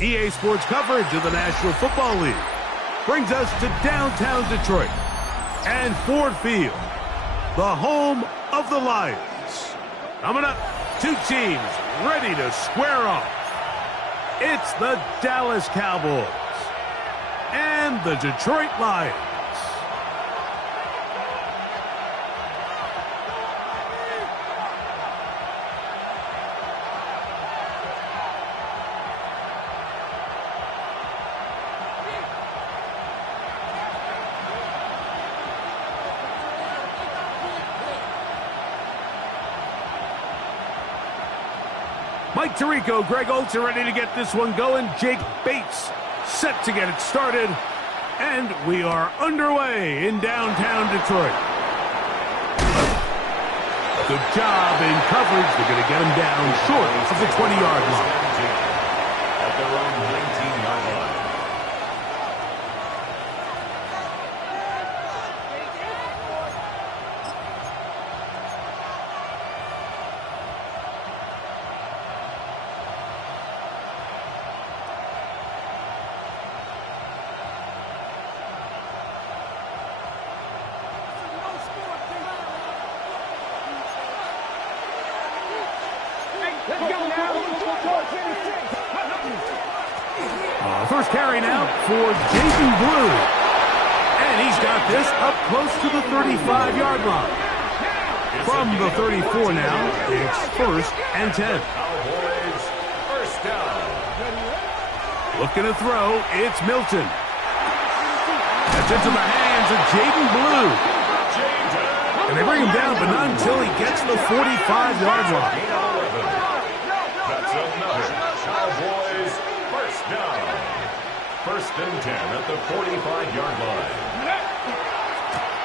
EA Sports coverage of the National Football League brings us to downtown Detroit and Ford Field, the home of the Lions. Coming up, two teams ready to square off. It's the Dallas Cowboys and the Detroit Lions. Mike Tirico, Greg Olsen ready to get this one going. Jake Bates set to get it started. And we are underway in downtown Detroit. Good job in coverage. They're going to get him down short of the 20-yard line. At their own 19-yard line. First carry now for Jason Blue. And he's got this up close to the 35-yard line. From the 34 now, it's 1st and 10. Cowboys, first down. Looking to throw, it's Milton. That's into the hands of Jaden Blue. And they bring him down, but not until he gets the 45-yard line. That's another Cowboys first down. 1st and 10 at the 45-yard line.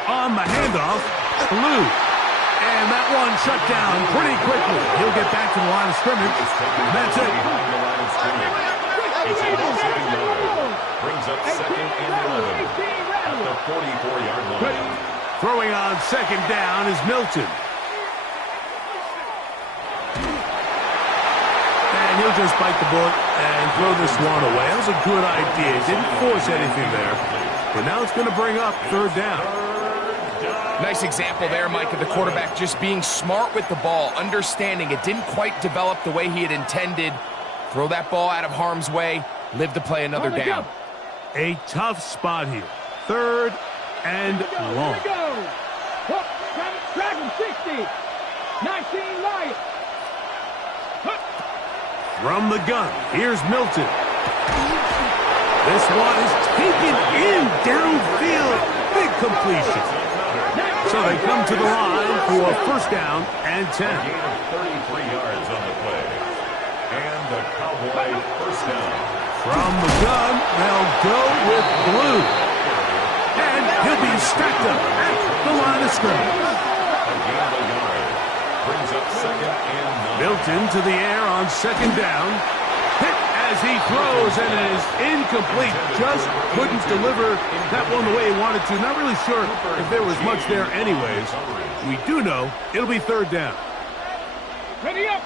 On the handoff, Blue. And that one shut down pretty quickly. He'll get back to the line of scrimmage. That's it. It's a loss of 11. Brings up 2nd and 11 at the 44-yard line. Throwing on 2nd down is Milton. And he'll just bite the bullet and throw this one away. That was a good idea. Didn't force anything there. But now it's going to bring up 3rd down. Nice example there, Mike, of the quarterback just being smart with the ball, understanding it didn't quite develop the way he had intended. Throw that ball out of harm's way, live to play another down. A tough spot here. 3rd and long. Track him, 60. 19 Lions. From the gun, here's Milton. This one is taken in downfield. Big completion. So they come to the line for 1st down and 10. A gain of 33 yards on the play. And the Cowboy first down. From the gun, they'll go with Blue. And he'll be stacked up at the line of scrimmage. A gain of a yard. Brings up 2nd and 9. Milton to the air on 2nd down. Hit as he throws, and it is incomplete. Just couldn't deliver that one the way he wanted to. Not really sure if there was much there anyways. We do know it'll be 3rd down. Ready up.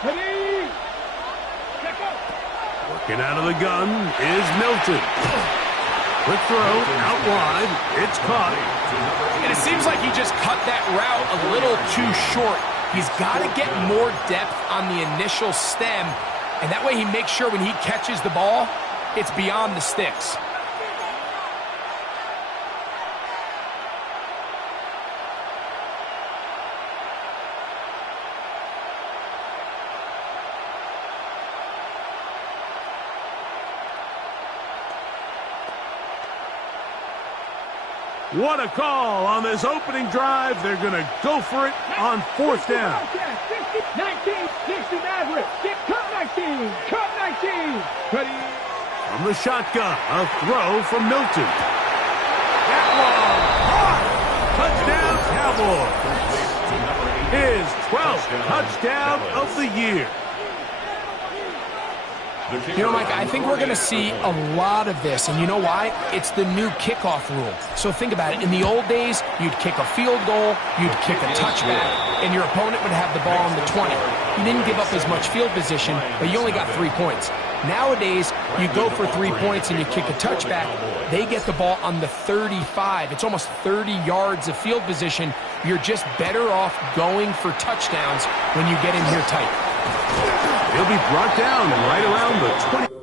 Ready. Check up. Working out of the gun is Milton. Quick throw, out wide. It's caught. And it seems like he just cut that route a little too short. He's got to get more depth on the initial stem, and that way he makes sure when he catches the ball, it's beyond the sticks. What a call on this opening drive. They're going to go for it on 4th down. 19, 60 Maverick. Cut 19. Cut 19. Ready. From the shotgun, a throw from Milton. That one caught. Touchdown, Cowboys. His 12th touchdown of the year. You know, Mike, I think we're going to see a lot of this, and you know why? It's the new kickoff rule. So think about it. In the old days, you'd kick a field goal, you'd kick a touchback, and your opponent would have the ball on the 20. You didn't give up as much field position, but you only got 3 points. Nowadays, you go for 3 points and you kick a touchback. They get the ball on the 35. It's almost 30 yards of field position. You're just better off going for touchdowns when you get in here tight. He'll be brought down right around the 20.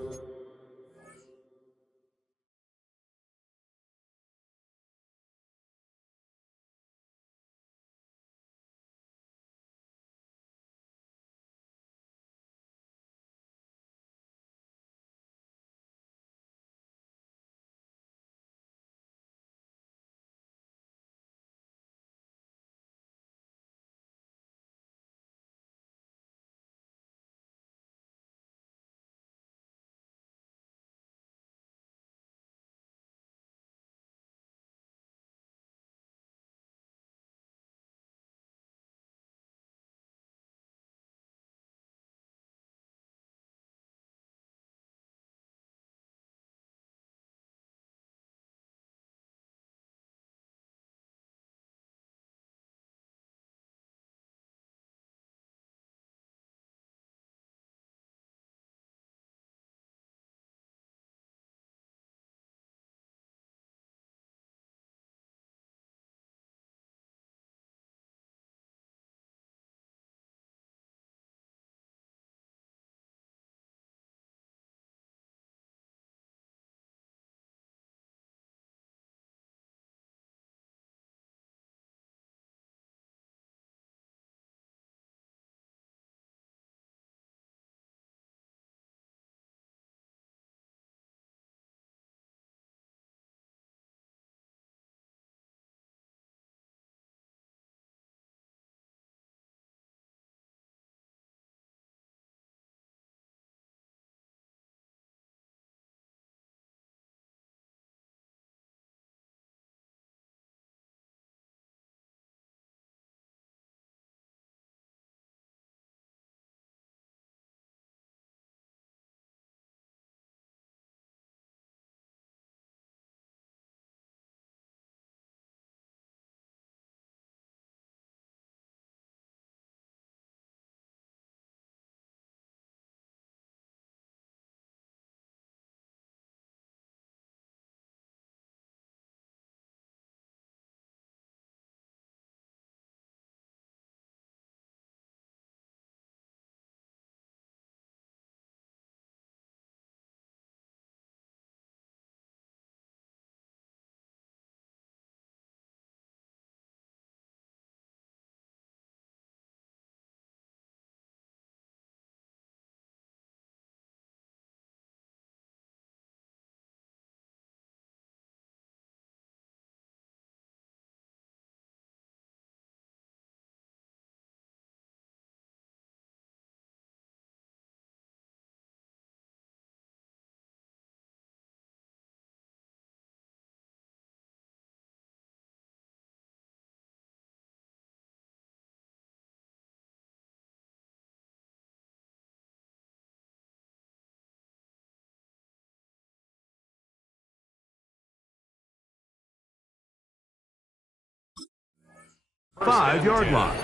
Five-yard line.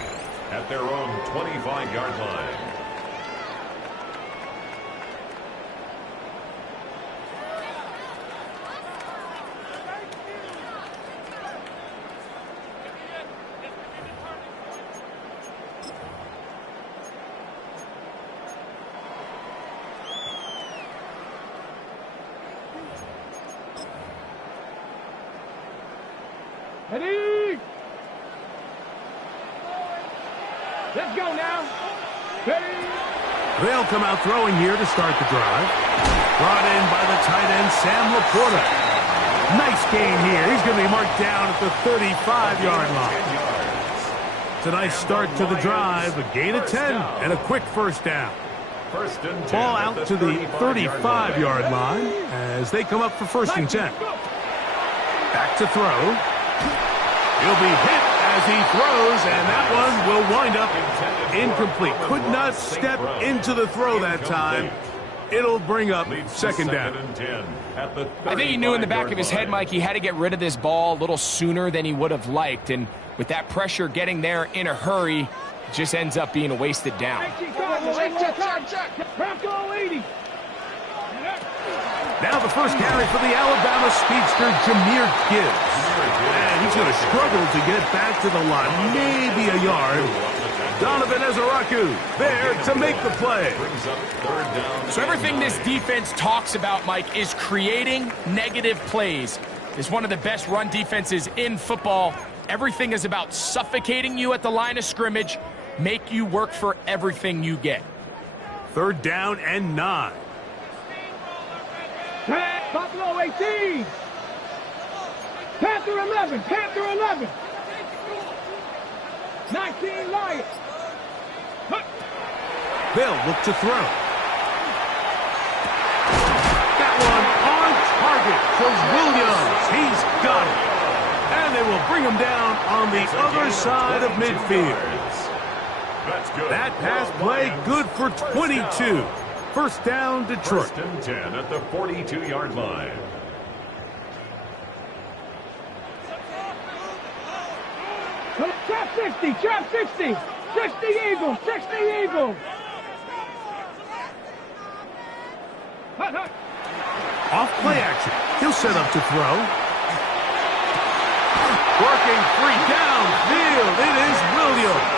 At their own 25-yard line. Ready? Let's go now. Ready? They'll come out throwing here to start the drive. Brought in by the tight end, Sam Laporta. Nice gain here. He's going to be marked down at the 35-yard line. It's a nice start to the drive. A gain of 10 and a quick first down. First and 10. Ball out to the 35-yard line as they come up for first and 10. Back to throw. He'll be hit as he throws, and that one will wind up incomplete. Could not step into the throw that time. It'll bring up second down. And 10 at the I think he knew in the back of his head, 35-yard Mike, he had to get rid of this ball a little sooner than he would have liked. And with that pressure getting there in a hurry, it just ends up being a wasted down. Now the first carry for the Alabama speedster, Jahmyr Gibbs. And he's going to struggle to get back to the line, maybe a yard. Donovan Ezaraku there to make the play. So everything this defense talks about, Mike, is creating negative plays. It's one of the best run defenses in football. Everything is about suffocating you at the line of scrimmage, make you work for everything you get. Third down and 9. Buffalo 18. Panther 11. Panther 11. 19 Lions. They'll look to throw. That one on target for Williams. He's got it. And they will bring him down on the other side of midfield. That pass play good for 22. First down, Detroit. First and 10 at the 42-yard line. Trap 60. Trap 60. 60 Eagles. 60 Eagles. Off play action. He'll set up to throw. Working free downfield. It is Williams.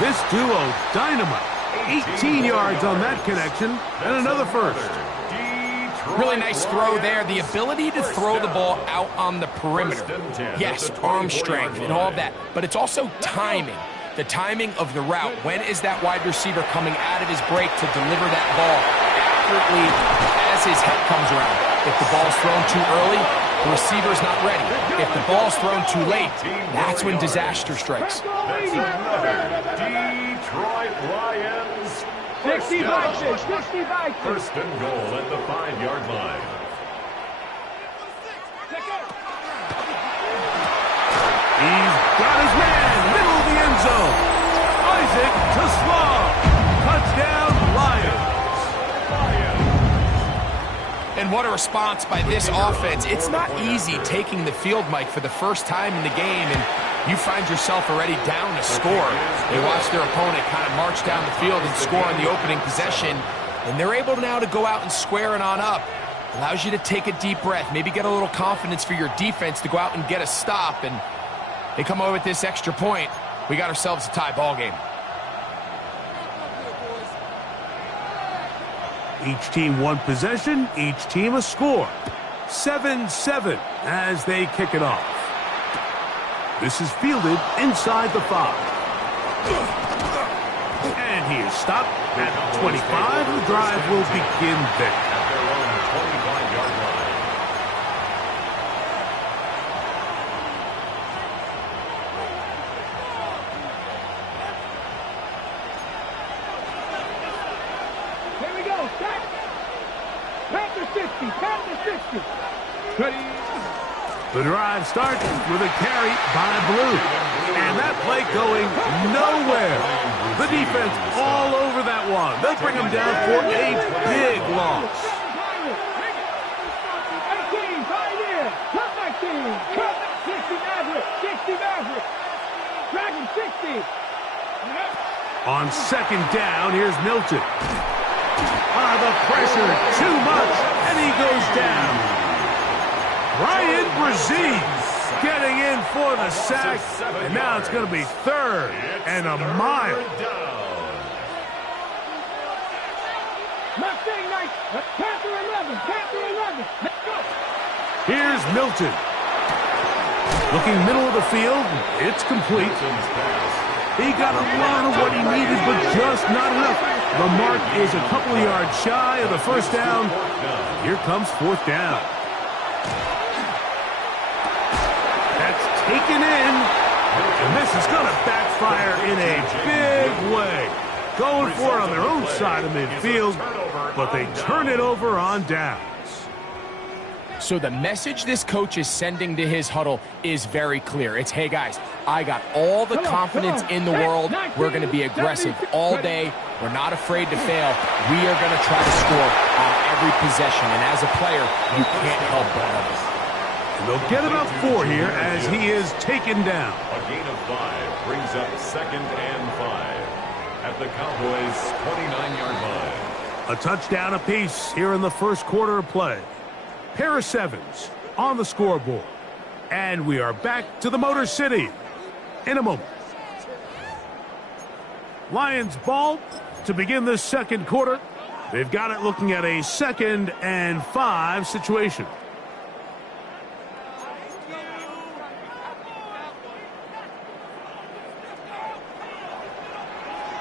This duo, dynamite. 18 yards on that connection, and another first. Really nice throw there. The ability to throw the ball out on the perimeter. Yes, arm strength and all of that, but it's also timing. The timing of the route. When is that wide receiver coming out of his break to deliver that ball accurately as his head comes around? If the ball's thrown too early, the receiver's not ready. If the ball's thrown too late, that's when disaster strikes. That's another Detroit Lions. 60 Vikings. 60 Vikings. First and goal at the 5-yard line. He's got his man, middle of the end zone. Isaac to Slaw. Touchdown, Lions. And what a response by this offense. It's not easy taking the field, Mike, for the first time in the game, and you find yourself already down a score. They watch their opponent kind of march down the field and score on the opening possession, and they're able now to go out and square it on up. Allows you to take a deep breath, maybe get a little confidence for your defense to go out and get a stop, and they come away with this extra point. We got ourselves a tie ball game. Each team one possession, each team a score. 7-7 as they kick it off. This is fielded inside the 5. And he is stopped at 25. The drive will begin there. At their own 25-yard line. Here we go. Panther 60. Panther 60. Ready. The drive starts with a carry by Blue. And that play going nowhere. The defense all over that one. They'll bring him down for a big loss. 18, Pioneer. Cut back team. Cut. 60 Maverick. 60 Maverick. Dragon 60. On second down, here's Milton. The pressure, too much, and he goes down. Ryan Brzee getting in for the sack, and now it's going to be third and a mile. Mustang Knight. Panther 11. Panther 11. Let's go. Here's Milton. Looking middle of the field, it's complete. He got a lot of what he needed, but just not enough. The mark is a couple of yards shy of the first down. Here comes fourth down. That's taken in, and this is going to backfire in a big way. Going for it on their own side of midfield, but they turn it over on downs. So the message this coach is sending to his huddle is very clear. It's, hey guys, I got all the confidence in the world. We're going to be aggressive all day. We're not afraid to fail. We are going to try to score on every possession. And as a player, you can't help but love it. And they'll get about 4 here as he is taken down. A gain of 5 brings up 2nd and 5 at the Cowboys' 29-yard line. A touchdown apiece here in the first quarter of play. Pair of 7s on the scoreboard. And we are back to the Motor City in a moment. Lions ball to begin the second quarter. They've got it looking at a 2nd and 5 situation.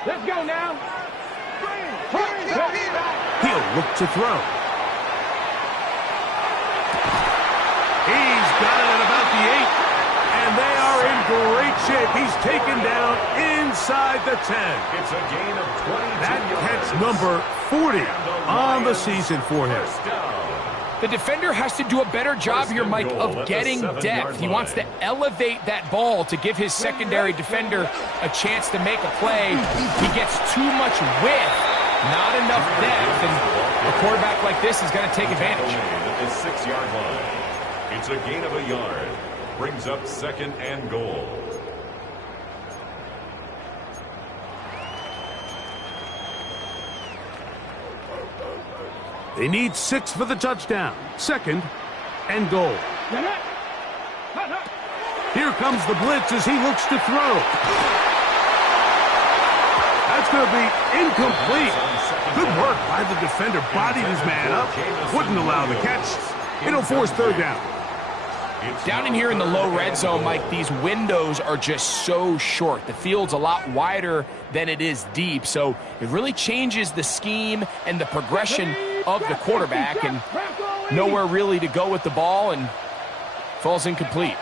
Let's go now. He'll look to throw. He's got it at about the 8. And they are in great shape. He's taken down inside the 10. It's a gain of 22 That yards. catch number 40 on the season for him. First down. The defender has to do a better job here, Mike, of getting depth. He wants to elevate that ball to give his secondary defender a chance to make a play. He gets too much width, not enough depth, and a quarterback like this is going to take advantage. At the 6-yard line. It's a gain of a yard. Brings up 2nd and goal. They need 6 for the touchdown. 2nd and goal. Here comes the blitz as he looks to throw. That's going to be incomplete. Good work by the defender. Bodied his man up. Wouldn't allow the catch. It'll force 3rd down. Down in here in the low red zone, Mike, these windows are just so short. The field's a lot wider than it is deep, so it really changes the scheme and the progression of the quarterback, and nowhere really to go with the ball, and falls incomplete.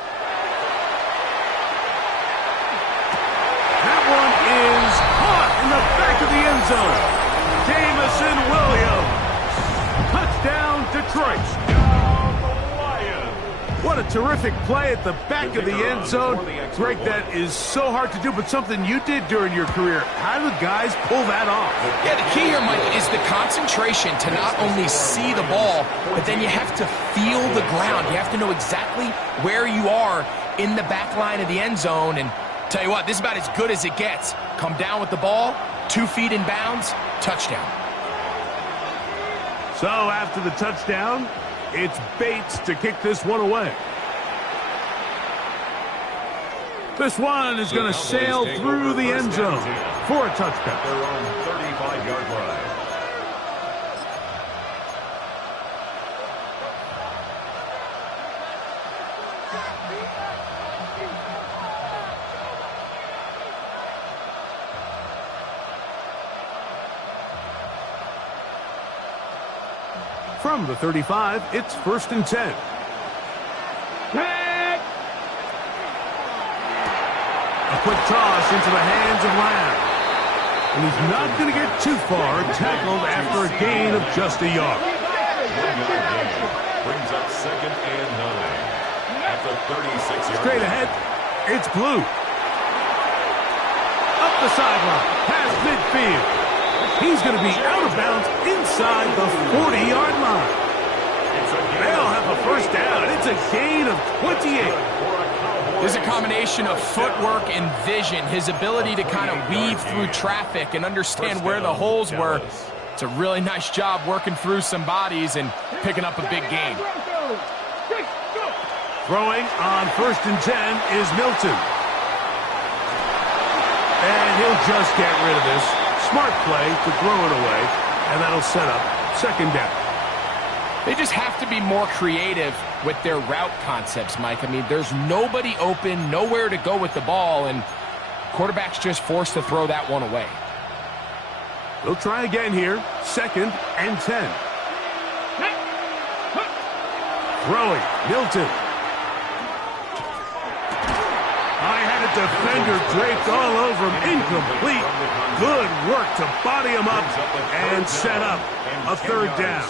That one is caught in the back of the end zone. Jamison Williams. Touchdown, Detroit. What a terrific play at the back of the end zone. Greg, that is so hard to do, but something you did during your career. How do guys pull that off? Yeah, the key here, Mike, is the concentration to not only see the ball, but then you have to feel the ground. You have to know exactly where you are in the back line of the end zone. And tell you what, this is about as good as it gets. Come down with the ball, 2 feet in bounds, touchdown. So after the touchdown, it's Bates to kick this one away. This one is going to sail through the end zone for a touchdown. Their own 35-yard line. From the 35, it's 1st and 10. A quick toss into the hands of Lamb. And he's not going to get too far, tackled after a gain of just a yard. Brings up 2nd and 9 at the 36-yard Straight ahead, it's Blue. Up the sideline, past midfield. He's going to be out of bounds inside the 40-yard line. They'll have a first down. It's a gain of 28. There's a combination of footwork and vision, his ability to kind of weave through traffic and understand where the holes were. It's a really nice job working through some bodies and picking up a big gain. Throwing on 1st and 10 is Milton. And he'll just get rid of this. Smart play to throw it away, and that'll set up 2nd down. They just have to be more creative with their route concepts, Mike. I mean, there's nobody open, nowhere to go with the ball, and quarterback's just forced to throw that one away. They'll try again here, 2nd and 10. Throwing, Milton. I had a defender draped all over him, incomplete. Good work to body him up and set up a 3rd down.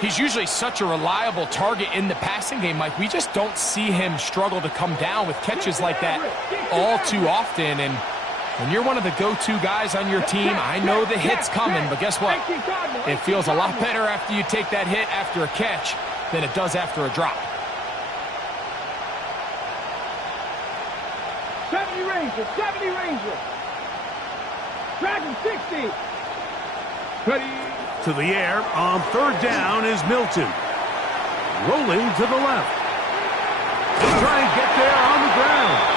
He's usually such a reliable target in the passing game, Mike. We just don't see him struggle to come down with catches like that all too often. And When you're one of the go-to guys on your team, I know the hit's coming, but guess what? It feels a lot better after you take that hit after a catch than it does after a drop. 70 Rangers, 70 Rangers. Dragon 60. Ready. To the air on third down is Milton. Rolling to the left. He'll try and get there on the ground.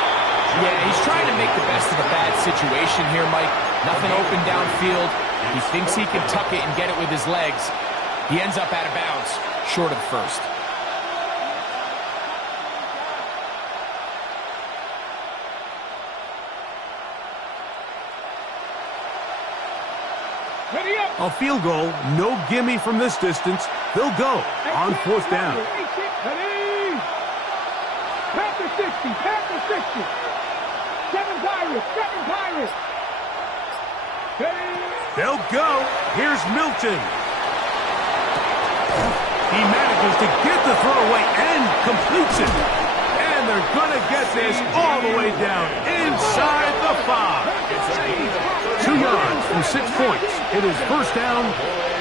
Yeah, he's trying to make the best of a bad situation here, Mike. Nothing open downfield. He thinks he can tuck it and get it with his legs. He ends up out of bounds, short of the first. Ready up. A field goal, no gimme from this distance. They'll go on fourth down. Ready. Panther 60, Panther 60. 7 Pirates, 7 Pirates. Ready. They'll go. Here's Milton. He manages to get the throw away and completes it. And they're going to get this all the way down inside the 5. 2 yards from 6 points. It is first down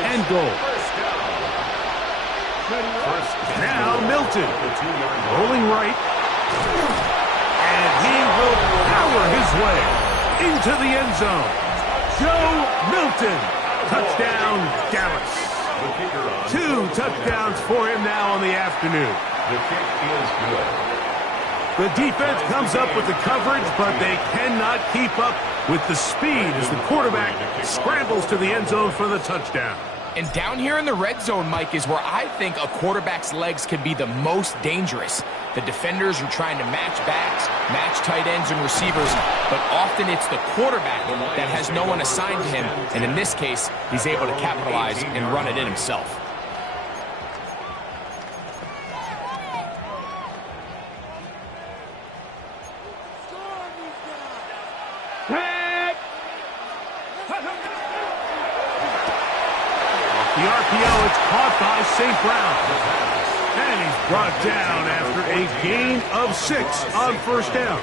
and goal. Now Milton rolling right. And he will power his way into the end zone. Joe Milton. Touchdown, Dallas. 2 touchdowns for him now on the afternoon. The kick is good. The defense comes up with the coverage, but they cannot keep up with the speed as the quarterback scrambles to the end zone for the touchdown. And down here in the red zone, Mike, is where I think a quarterback's legs can be the most dangerous. The defenders are trying to match backs, match tight ends and receivers, but often it's the quarterback that has no one assigned to him, and in this case, he's able to capitalize and run it in himself. The RPO, it's caught by St. Brown. And he's brought down after a gain of 6 on first down.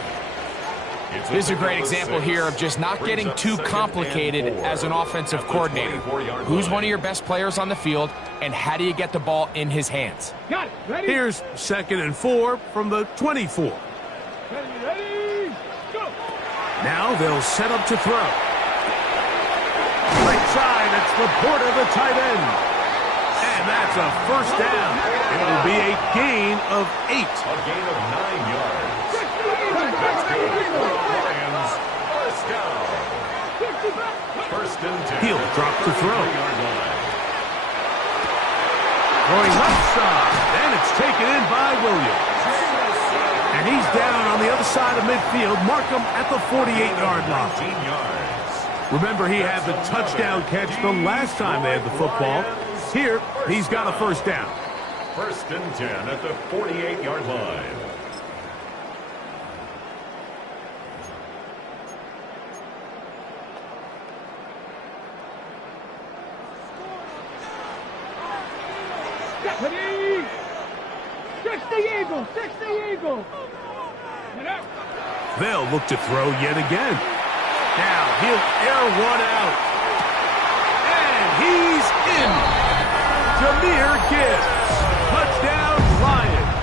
This is a great example here of just not getting too complicated as an offensive coordinator. Who's one of your best players on the field, and how do you get the ball in his hands? Got it. Ready. Here's 2nd and 4 from the 24. Ready. Go. Now they'll set up to throw. Right side, it's Laporta, the tight end. And that's a first down. It will be a gain of 8. A gain of 9 yards. That's good for the Lions. First down. First and 10. He'll drop to throw. 30-yard line. Going left side, and it's taken in by Williams. And he's down on the other side of midfield. Mark him at the 48-yard line. 19 yards. Remember, he had the touchdown catch the last time they had the football. Here, he's got a first down. First and 10 at the 48-yard line. Ready. 60 Eagles, 60 Eagles. They'll look to throw yet again. Now he'll air one out. And he's in. Jahmyr Gibbs. Touchdown, Lions.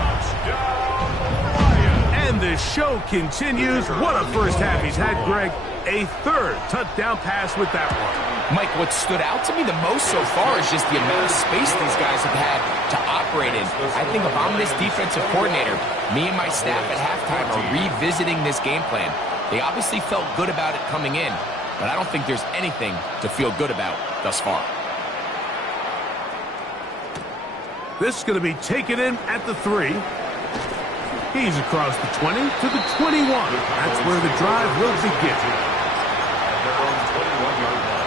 Touchdown, Lions. And the show continues. What a first half he's had, Greg. A 3rd touchdown pass with that one. Mike, what stood out to me the most so far is just the amount of space these guys have had to operate in. I think if I'm this defensive coordinator, me and my staff at halftime are revisiting this game plan. They obviously felt good about it coming in, but I don't think there's anything to feel good about thus far. This is going to be taken in at the 3. He's across the 20 to the 21. That's where the drive will begin. Their own 21-yard line.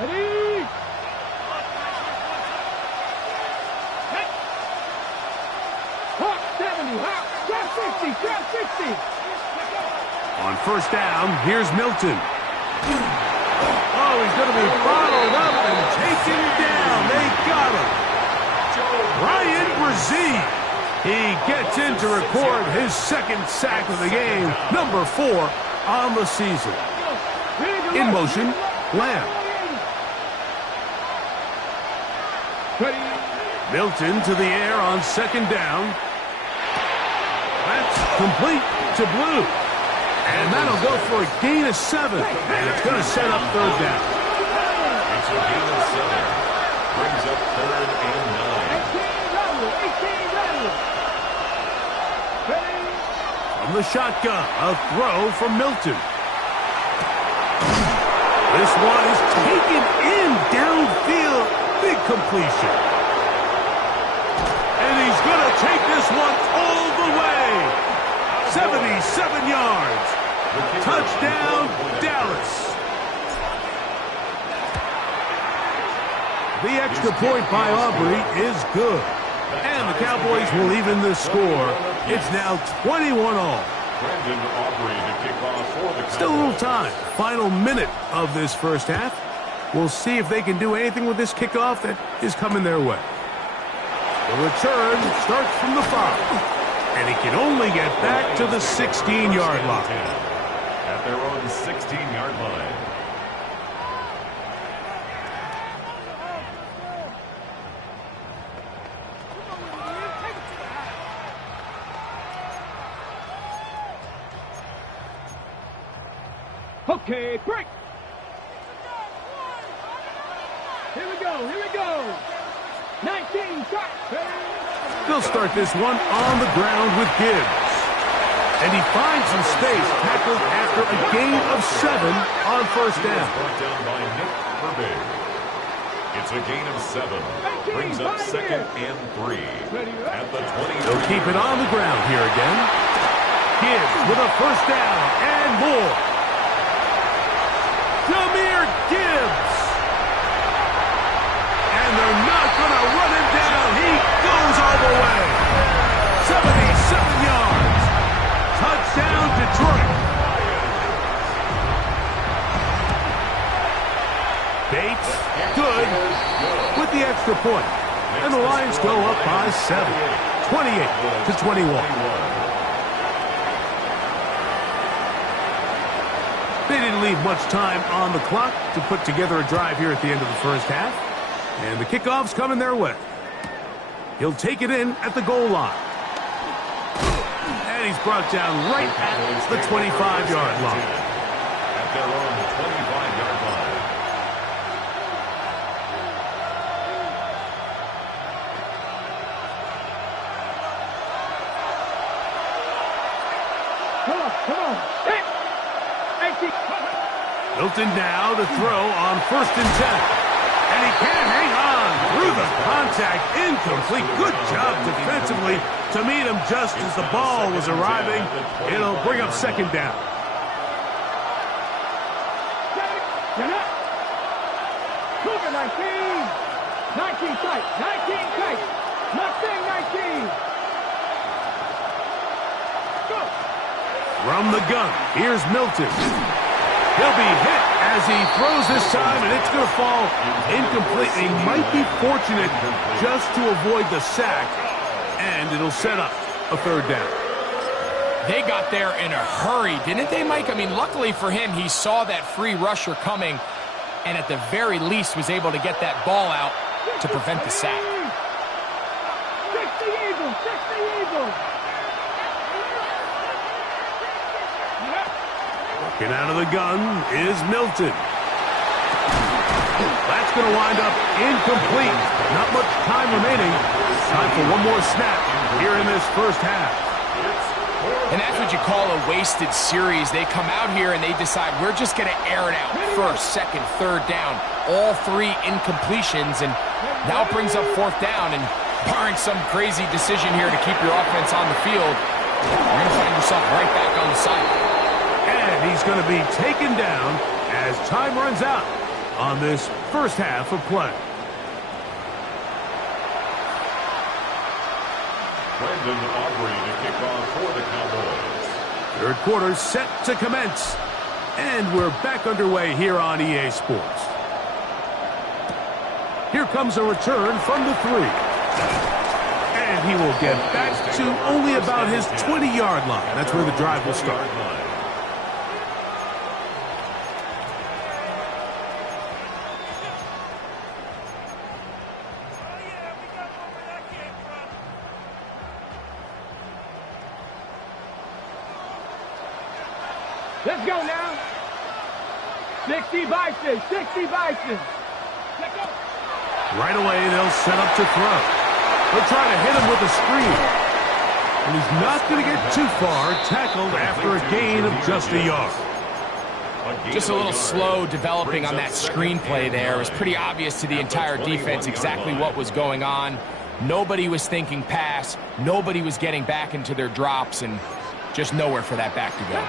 Ready. Hawk 70, Hawk 70. 60, trap 60. On first down, here's Milton. Oh, he's going to be bottled up and taken down. They got him. Ryan Brzee. He gets in to record his second sack of the game, number 4 on the season. In motion, Lamb. Milton to the air on second down. That's complete to Blue. And that'll go for a gain of 7. And it's going to set up third down. It's a gain of 7. Brings up third and 9. From the shotgun, a throw from Milton. This one is taken in downfield. Big completion. And he's going to take this one all the way. 77 yards. Touchdown, Dallas. The extra point by Aubrey is good. And the Cowboys will even the score. It's now 21-all. Still a little time. Final minute of this first half. We'll see if they can do anything with this kickoff that is coming their way. The return starts from the 5. And he can only get back to the 16-yard line. At their own 16-yard line. Okay, break. Here we go, here we go. 19, start. They'll start this one on the ground with Gibbs. And he finds some space, tackled after a gain of 7 on first down. Brought down by Nick Herbig. It's a gain of 7. Brings up second and 3. At the 20. They'll keep it on the ground here again. Gibbs with a first down and more. Jahmyr Gibbs. And they're not going to run him down. He goes all the way. 77 yards. Touchdown, Detroit. Bates, good, with the extra point. And the Lions go up by 7. 28-21. They didn't leave much time on the clock to put together a drive here at the end of the first half. And the kickoff's coming their way. He'll take it in at the goal line. And he's brought down right at the 25-yard line. At their own 25-yard line. Come on. Hit. Milton now to throw on first and 10. And he can't hang on through the contact. Incomplete. Good job defensively to meet him just as the ball was arriving. It'll bring up second down. Cougar 19. 19 tight. 19 tight. Mustang 19. Go. From the gun, here's Milton. He'll be hit as he throws this time, and it's going to fall incomplete. He might be fortunate just to avoid the sack, and it'll set up a third down. They got there in a hurry, didn't they, Mike? I mean, luckily for him, he saw that free rusher coming, and at the very least was able to get that ball out to prevent the sack. 60 Eagles, 60 Eagles. Walking out of the gun is Milton. That's going to wind up incomplete. Not much time remaining. Time for one more snap here in this first half. And that's what you call a wasted series. They come out here and they decide we're just going to air it out. First, second, third down. All 3 incompletions, and now brings up fourth down. And barring some crazy decision here to keep your offense on the field, you're going to find yourself right back on the side. And he's going to be taken down as time runs out on this first half of play. Brandon Aubrey to kick off for the Cowboys. Third quarter set to commence. And we're back underway here on EA Sports. Here comes a return from the 3. And he will get back to only about his 20-yard line. That's where the drive will start. Let's go now. 60 Bison, 60 Bison. Let's go. Right away, they'll set up to throw. They'll try to hit him with a screen. And he's not going to get too far, tackled after a gain of just a yard. Just a little slow developing on that screenplay there. It was pretty obvious to the entire defense exactly what was going on. Nobody was thinking pass. Nobody was getting back into their drops, and just nowhere for that back to go.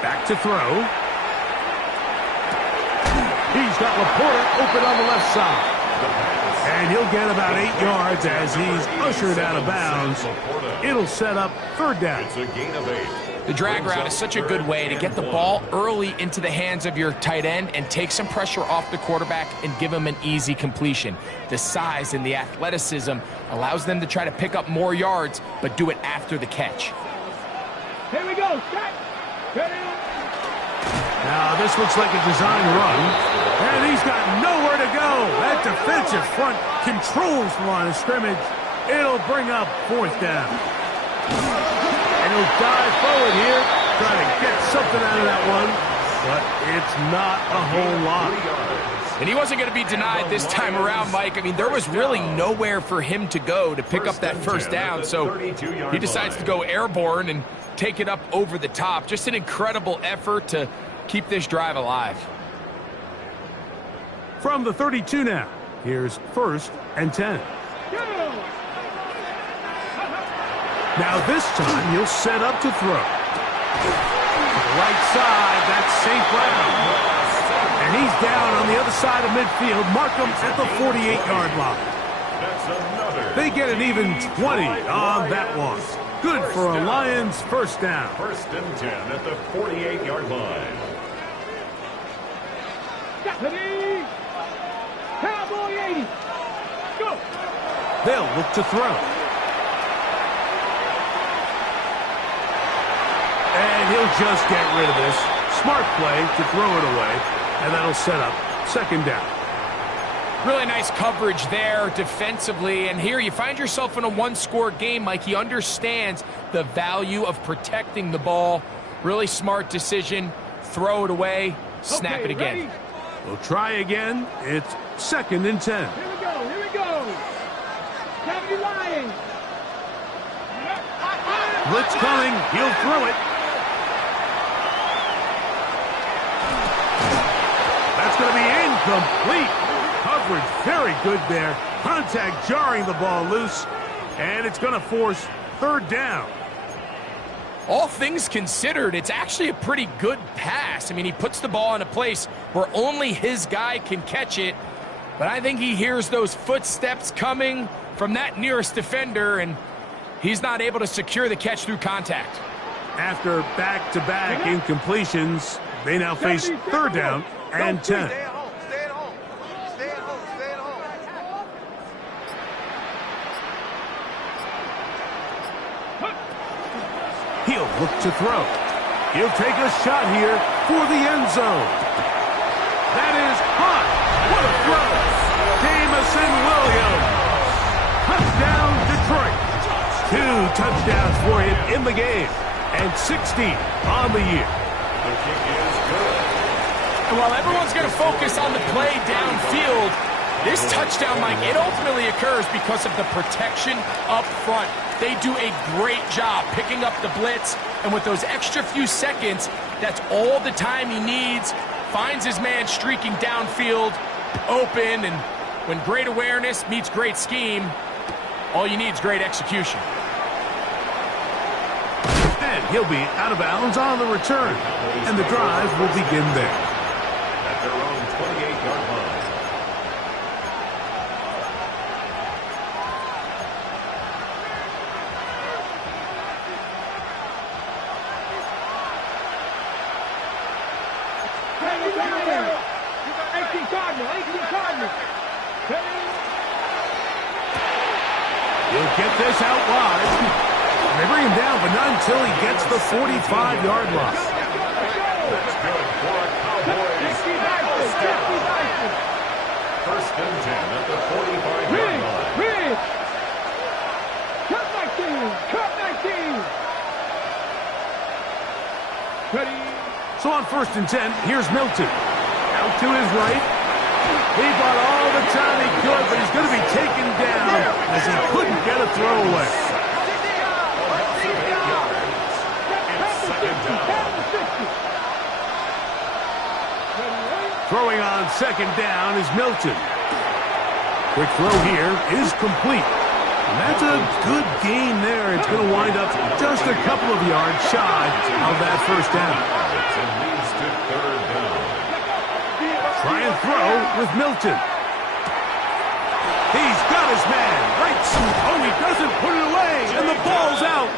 Back to throw. He's got Laporta open on the left side. And he'll get about 8 yards as he's ushered out of bounds. It'll set up third down. It's a gain of 8. The drag route is such a good way to get the ball early into the hands of your tight end and take some pressure off the quarterback and give him an easy completion. The size and the athleticism allows them to try to pick up more yards, but do it after the catch. Here we go. Now this looks like a design run, and he's got nowhere to go. That defensive front controls the line of scrimmage. It'll bring up fourth down. And he'll dive forward here, trying to get something out of that one, but it's not a whole lot. And he wasn't going to be denied this time around, Mike. I mean, there was really nowhere for him to go to pick up that first down, so he decides to go airborne and take it up over the top. Just an incredible effort to keep this drive alive. From the 32 now, here's 1st and 10. Now this time he'll set up to throw. To the right side, that's St. Brown. And he's down on the other side of midfield. Mark him at the 48-yard line. They get an even 20 on that one. Good for a Lions first down. 1st and 10 at the 48-yard line. Cowboy 80. Go. They'll look to throw. And he'll just get rid of this. Smart play to throw it away. And that'll set up 2nd down. Really nice coverage there defensively. And here you find yourself in a one-score game. Mike, he understands the value of protecting the ball. Really smart decision. Throw it away. Snap it again. Ready? We'll try again. It's 2nd and 10. Here we go. Here we go. 70 Lions. Blitz coming. He'll throw it. That's going to be incomplete. Coverage very good there. Contact jarring the ball loose. And it's going to force 3rd down. All things considered, it's actually a pretty good pass. I mean, he puts the ball in a place where only his guy can catch it. But I think he hears those footsteps coming from that nearest defender, and he's not able to secure the catch through contact. After back-to-back incompletions, they now face 3rd down and 10. He'll look to throw. He'll take a shot here for the end zone. That is hot. What a throw. Jamison Williams. Touchdown, Detroit. 2 touchdowns for him in the game. And 16 on the year. The kick is good. And while everyone's going to focus on the play downfield, this touchdown, Mike, it ultimately occurs because of the protection up front. They do a great job picking up the blitz, and with those extra few seconds, that's all the time he needs. Finds his man streaking downfield, open, and when great awareness meets great scheme, all you need is great execution. And he'll be out of bounds on the return, and the drive will begin there. At their own 28-yard line. He'll get this out wide. They bring him down, but not until he gets the 45-yard line. That's good for a Cowboys first down. First and 10 at the 45-yard line. Cut 19! Cut 19! Ready? So on first and 10, here's Milton. Out to his right. He bought all the time he could, but he's going to be taken down as he couldn't get a throwaway. Throwing on second down is Milton. Quick throw here is complete. And that's a good gain there. It's going to wind up just a couple of yards shy of that first down. And leads to third down. Try and throw with Milton. He's got his man. Right. Oh, he doesn't put it away, and the ball's out.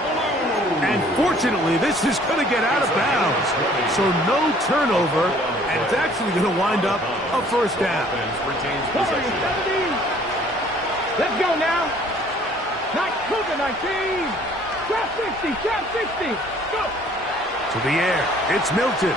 And fortunately, this is going to get out of bounds. So no turnover, and it's actually going to wind up a first down. Retains possession. Let's go now. Not Cougar 19. Trap 60. Trap 60. Go. To the air. It's Milton.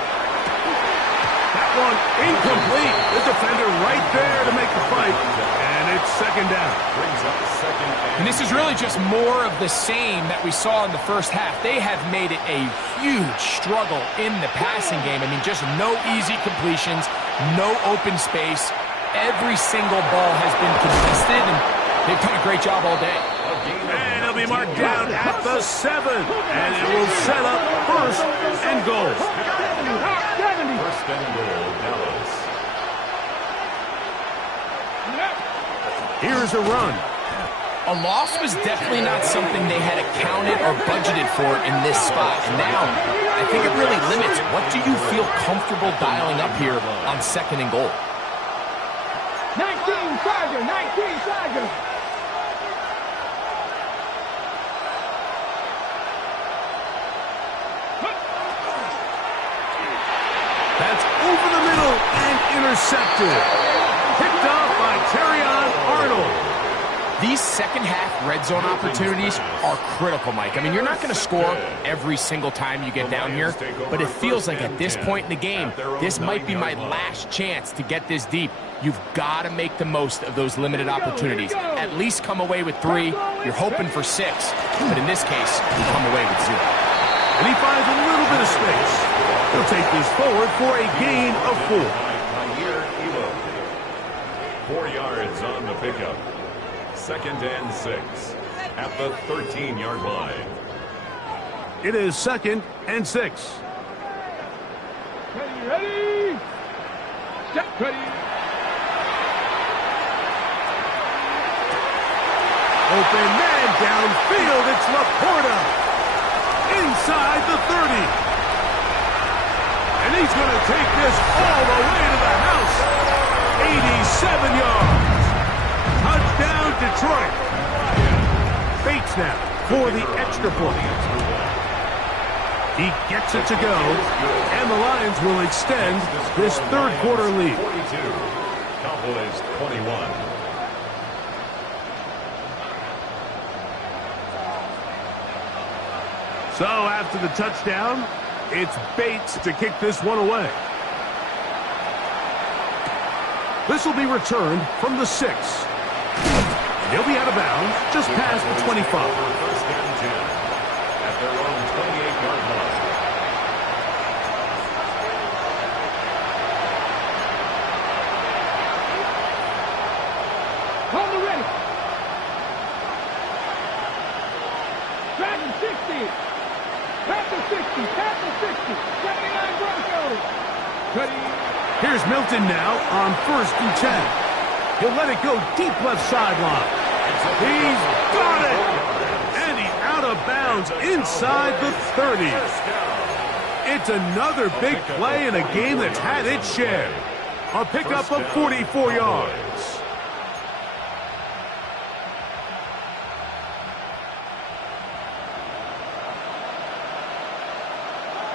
That one incomplete. The defender right there to make the fight. And it's second down. Brings up second down. And this is really just more of the same that we saw in the first half. They have made it a huge struggle in the passing game. I mean, just no easy completions, no open space. Every single ball has been contested, and they've done a great job all day. And it'll be marked down at the 7. And it will set up first and goal. First and goal, Dallas. Here's a run. A loss was definitely not something they had accounted or budgeted for in this spot. And now, I think it really limits what do you feel comfortable dialing up here on second and goal. 19 Tiger. 19 Tiger. That's over the middle and intercepted. Picked off by Terrion Arnold. These second-half red zone opportunities are critical, Mike. I mean, you're not going to score every single time you get down here, but it feels like at this point in the game, this might be my last chance to get this deep. You've got to make the most of those limited opportunities. At least come away with 3. You're hoping for 6, but in this case, you come away with 0. And he finds a little bit of space. He'll take this forward for a gain of 4. 4 yards on the pickup. Second and 6 at the 13-yard line. It is second and 6. Ready? Step ready. Open man downfield. It's Laporta. Inside the 30. And he's going to take this all the way to the house. 87 yards. Touchdown, Detroit. Bates now for the extra point. He gets it to go, and the Lions will extend this third quarter lead. 42, Cowboys 21. So after the touchdown, it's Bates to kick this one away. This will be returned from the 6. He'll be out of bounds just past the 25. First and 10 at their own 28-yard line. On the ready. Dragon 60. Past the 60. Past the 60. 79 Broncos. Ready. Here's Milton now on first and 10. He'll let it go deep left sideline. He's got it! And he's out of bounds inside the 30. It's another big play in a game that's had its share. A pickup of 44 yards.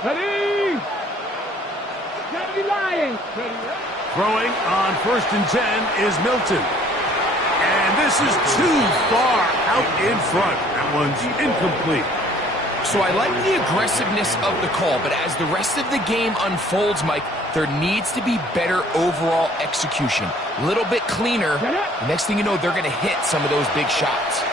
Ready? Gotta be Lions. Ready. Throwing on first and 10 is Milton. And And this is too far out in front. That one's incomplete. So I like the aggressiveness of the call, but as the rest of the game unfolds, Mike, there needs to be better overall execution. A little bit cleaner. Next thing you know, they're going to hit some of those big shots.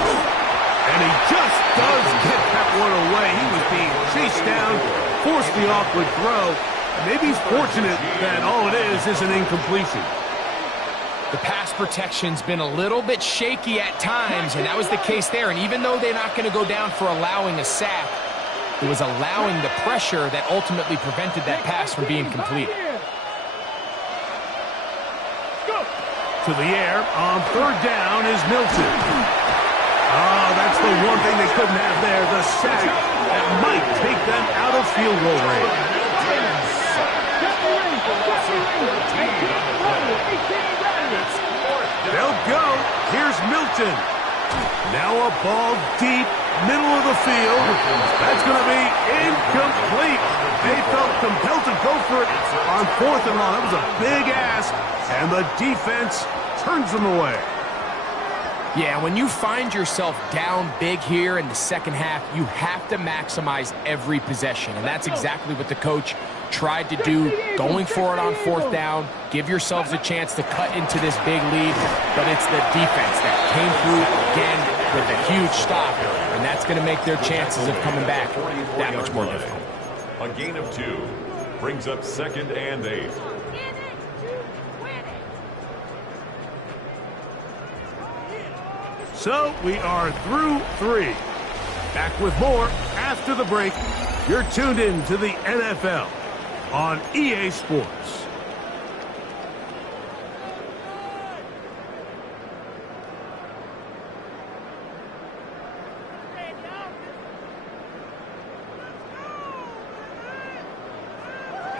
And he just does get that one away. He was being chased down, forced the awkward throw. Maybe he's fortunate that all it is an incompletion. The pass protection's been a little bit shaky at times, and that was the case there. And even though they're not going to go down for allowing a sack, it was allowing the pressure that ultimately prevented that pass from being completed. To the air on third down is Milton. Oh, that's the one thing they couldn't have there, the sack that might take them out of field goal range. They'll go. Here's Milton. Now a ball deep, middle of the field. That's going to be incomplete. They felt compelled to go for it on 4th and long. That was a big ask, and the defense turns them away. Yeah, when you find yourself down big here in the second half, you have to maximize every possession, and that's exactly what the coach tried to do, going for it on 4th down, give yourselves a chance to cut into this big lead, but it's the defense that came through again with a huge stop, and that's going to make their chances of coming back that much more difficult. A gain of 2 brings up 2nd and 8. So we are through 3. Back with more after the break. You're tuned in to the NFL on EA Sports.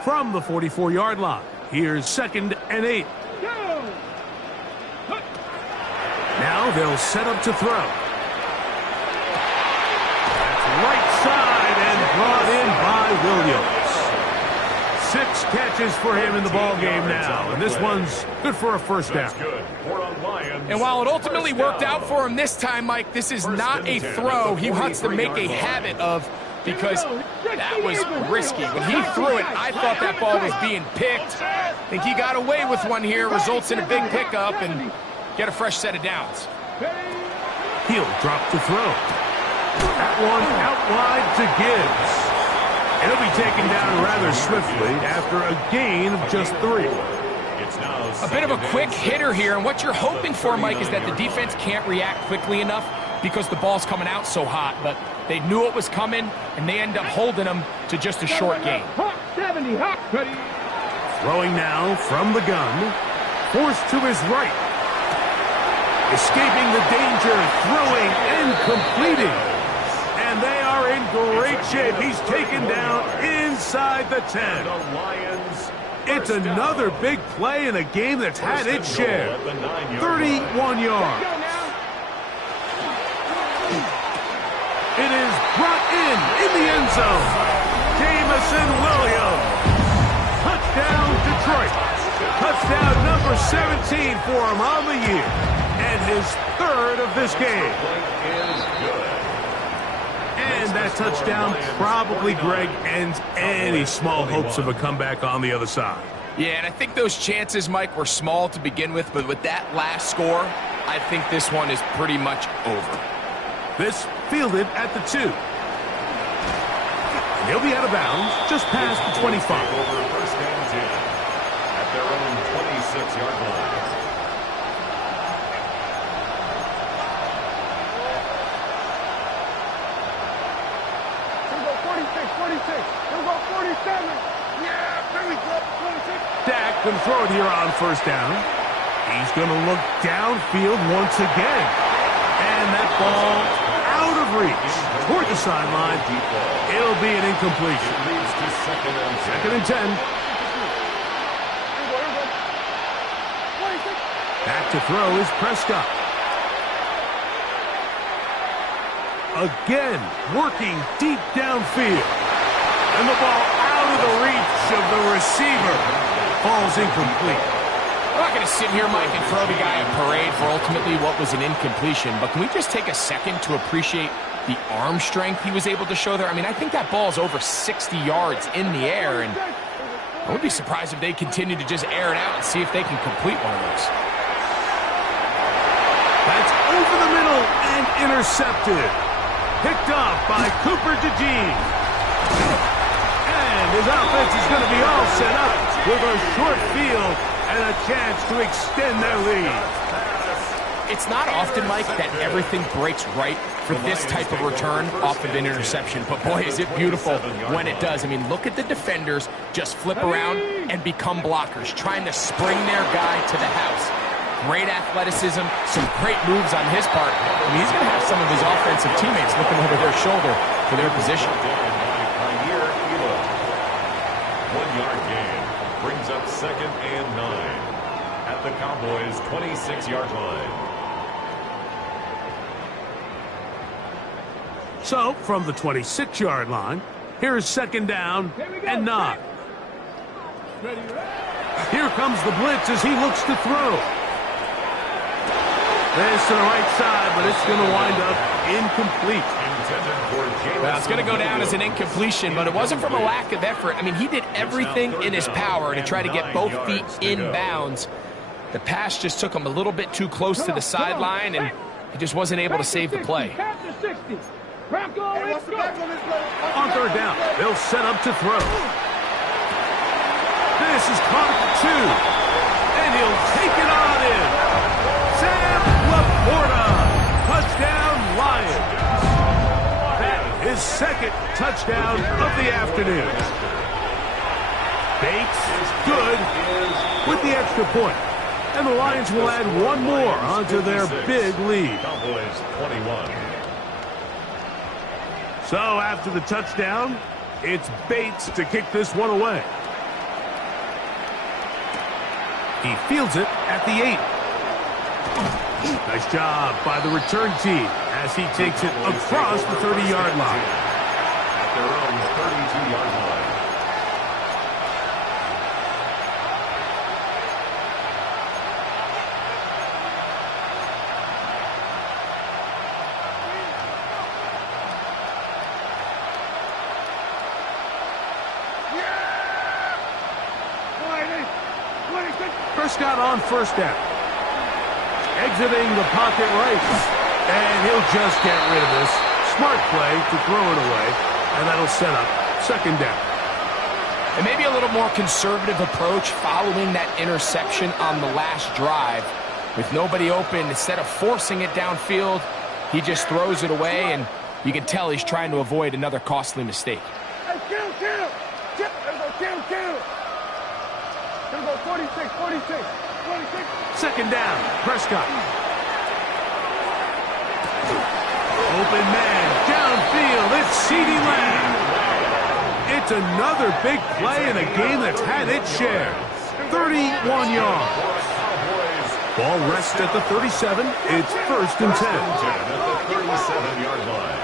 From the 44-yard line, here's 2nd and 8. Now they'll set up to throw. That's right side and brought in by Williams. 6 catches for him in the ball game now, and this one's good for a first down. And while it ultimately worked out for him this time, Mike, this is not a throw he wants to make a habit of, because that was risky. When he threw it, I thought that ball was being picked. I think he got away with one here, results in a big pickup, and get a fresh set of downs. He'll drop to throw. That one out wide to Gibbs. It'll be taken down rather swiftly after a gain of just 3. A bit of a quick hitter here, and what you're hoping for, Mike, is that the defense can't react quickly enough because the ball's coming out so hot, but they knew it was coming, and they end up holding them to just a short gain. Throwing now from the gun, forced to his right. Escaping the danger, throwing and completing. And they are in great shape. He's taken down inside the 10. It's another big play in a game that's had its share. 31 yards. It is brought in the end zone. Jamison Williams. Touchdown, Detroit. Touchdown number 17 for him on the year. And his 3rd of this game. And that touchdown probably, Greg, ends any small hopes of a comeback on the other side. Yeah, and I think those chances, Mike, were small to begin with, but with that last score, I think this one is pretty much over. This fielded at the 2. And he'll be out of bounds just past the 25. Over 1st and 10 at their own 26-yard line. Dak can throw it here on 1st down. He's going to look downfield once again. And that ball out of reach toward the sideline. It'll be an incompletion. 2nd and 10. Back to throw is Prescott. Again, working deep downfield. And the ball out of the reach of the receiver. Falls incomplete. I'm not going to sit here, Mike, and throw the guy a parade for ultimately what was an incompletion, but can we just take a second to appreciate the arm strength he was able to show there? I mean, I think that ball's over 60 yards in the air, and I would be surprised if they continue to just air it out and see if they can complete one of those. That's over the middle and intercepted. Picked off by Cooper DeJean. And his offense is going to be all set up with a short field and a chance to extend their lead. It's not often, Mike, that everything breaks right for this type of return off of an interception. But boy, is it beautiful when it does. I mean, look at the defenders just flip around and become blockers, trying to spring their guy to the house. Great athleticism, some great moves on his part. I mean, he's going to have some of his offensive teammates looking over their shoulder for their position. 1 yard gain brings up 2nd and 9 at the Cowboys' 26-yard line. So, from the 26-yard line, here's 2nd down and 9. Here comes the blitz as he looks to throw. This to the right side, but it's going to wind up incomplete. Well, it's going to go down as an incompletion, but it wasn't from a lack of effort. I mean, he did everything in his power to try to get both feet in bounds. The pass just took him a little bit too close to the sideline, and he just wasn't able to save the play. On 3rd down, they'll set up to throw. This is caught at 2, and he'll take it on in. Sam Laporta, touchdown Lions. That is his 2nd touchdown of the afternoon. Bates is good with the extra point. And the Lions will add one more onto their big lead. Cowboys 21. So after the touchdown, it's Bates to kick this one away. He fields it at the 8. Nice job by the return team as he takes it across the 30-yard line. At their own 32-yard line. Prescott on 1st down. Exiting the pocket right. And he'll just get rid of this. Smart play to throw it away. And that'll set up 2nd down. And maybe a little more conservative approach following that interception on the last drive. With nobody open, instead of forcing it downfield, he just throws it away, and you can tell he's trying to avoid another costly mistake. Hey, kill. Gonna go 46. 2nd down, Prescott. Open man, downfield, it's CeeDee Lamb. It's another big play in a game that's had its share. 31 yards. Ball rests at the 37. It's 1st and 10. At the 37-yard line.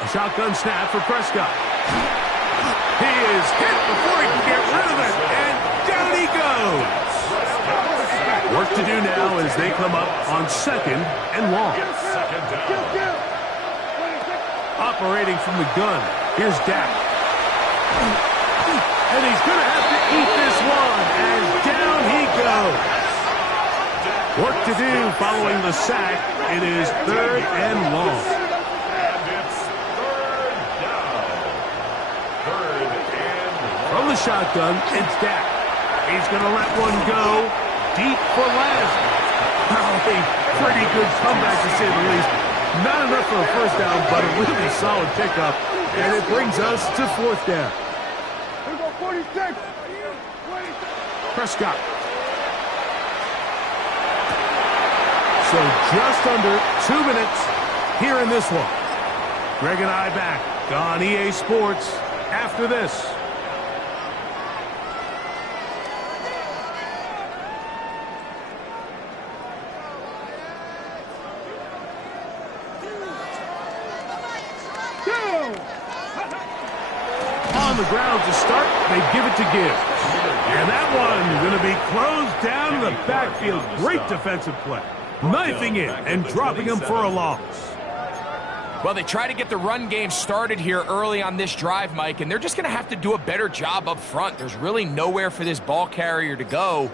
A shotgun snap for Prescott. He is hit before he can get rid of it, and down he goes. Work to do now as they come up on 2nd and long. Operating from the gun, here's Dak. And he's going to have to eat this one, and down he goes. Work to do following the sack. It is 3rd and long. From the shotgun, it's Dak. He's going to let one go deep for last. A pretty good comeback, to say the least. Not enough for a 1st down, but a really solid pickup. And it brings us to 4th down. We're going 46. Prescott. So just under 2 minutes here in this one. Greg and I back on EA Sports after this. On the ground to start. They give it to Gibbs. And that one going to be closed down in the backfield. Great defensive play. Knifing in and dropping him for a loss. Well, they try to get the run game started here early on this drive, Mike, and they're just going to have to do a better job up front. There's really nowhere for this ball carrier to go.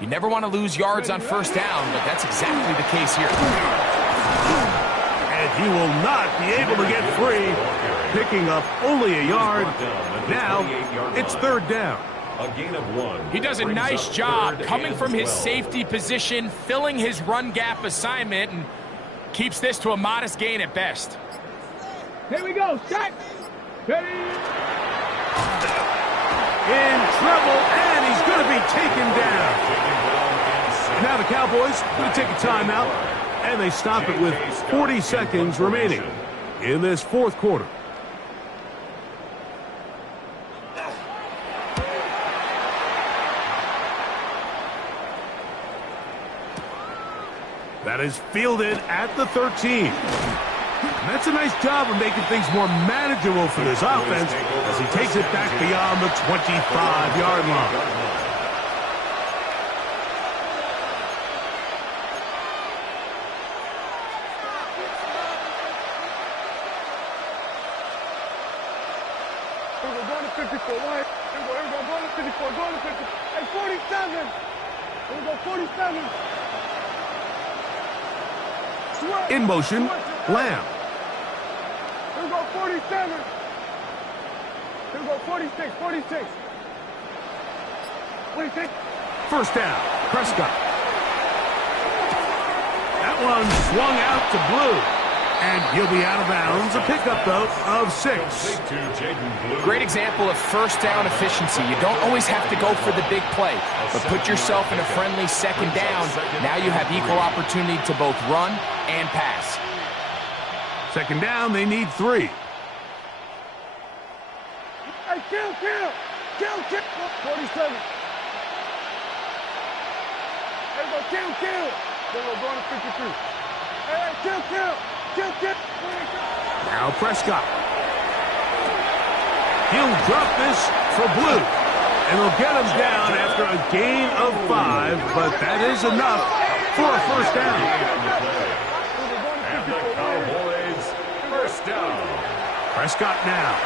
You never want to lose yards on first down, but that's exactly the case here. And he will not be able to get free, picking up only a yard. Now it's third down. A gain of 1. He does a nice job coming from his safety position, filling his run gap assignment, and keeps this to a modest gain at best. Here we go. Shot. Ready. In trouble, and he's going to be taken down. Now the Cowboys going to take a timeout, and they stop it with 40 seconds remaining in this fourth quarter. That is fielded at the 13. And that's a nice job of making things more manageable for this offense as he takes it back beyond the 25-yard line. We're going to 54. Right. Here we go. Going to 54. Going to 50. Hey, 47. Here we go. 47. In motion, Lamb. Here we go, 47. Here we go, 46, 46. 46. First down, Prescott. That one swung out to Blue. And he'll be out of bounds. A pickup, though, of 6. Great example of first down efficiency. You don't always have to go for the big play, but put yourself in a friendly second down. Now you have equal opportunity to both run and pass. Second down, they need 3. Hey, kill. 47. There we go, kill. Then we're going to 53. Hey, kill. Now Prescott. He'll drop this for Blue. And they'll get him down after a gain of 5, but that is enough for a first down. And the Cowboys, first down. Prescott now.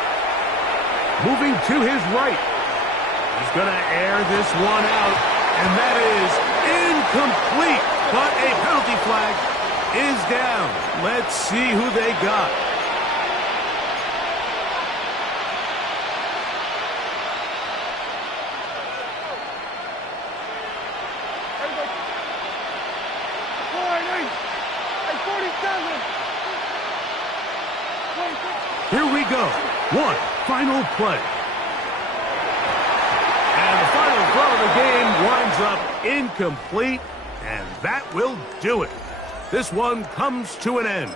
Moving to his right. He's going to air this one out, and that is incomplete. But a penalty flag is down. Let's see who they got. Here we go. One final play. And the final throw of the game winds up incomplete, and that will do it. This one comes to an end.